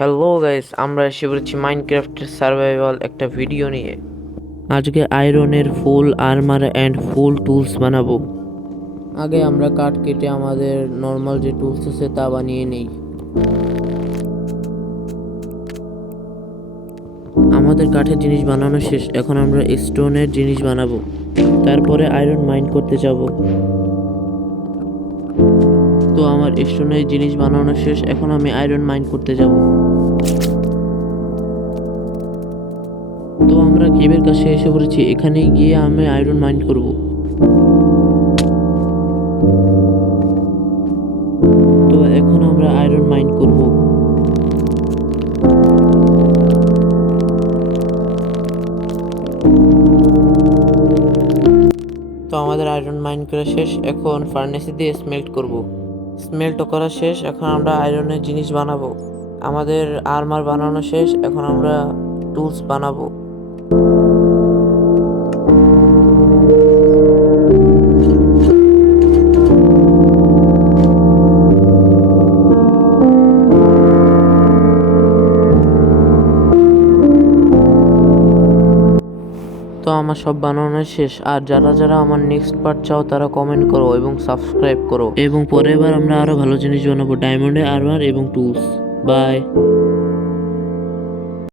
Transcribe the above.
Hello guys, আমরা এসে পড়েছি মাইনক্রাফটের সার্ভাইভাল একটা ভিডিও নিয়ে। আজকে আয়রনের ফুল আর্মার অ্যান্ড ফুল টুলস বানাবো। আগে আমরা কাঠ কেটে আমাদের নর্মাল যে টুলস আছে তা বানিয়ে নেই। আমাদের কাঠের জিনিস বানানো শেষ, এখন আমরা স্টোনের জিনিস বানাবো। তারপরে আয়রন মাইন করতে যাব। তো আমার স্টোনের জিনিস বানানো শেষ, এখন আমি আয়রন মাইন করতে যাব। তো আমরা কেবের কাছে এসে পড়েছি, এখানে গিয়ে আমি আয়রন মাইন করব। তো এখন আমরা আয়রন মাইন করব। তো আমাদের আয়রন মাইন করা শেষ, এখন ফার্নেসে দিয়ে স্মেল্ট করব। স্মেল্ট করা শেষ, এখন আমরা আয়রনের জিনিস বানাবো। আমাদের আর্মার বানানো শেষ, এখন আমরা টুলস বানাবো। তো আমার সব বানানো শেষ, আর যারা যারা আমার নেক্সট পার্ট চাও তারা কমেন্ট করো এবং সাবস্ক্রাইব করো, এবং পরের বার আমরা আরো ভালো জিনিস বানাবো, ডায়মন্ডে আর্মার এবং টুলস। বাই।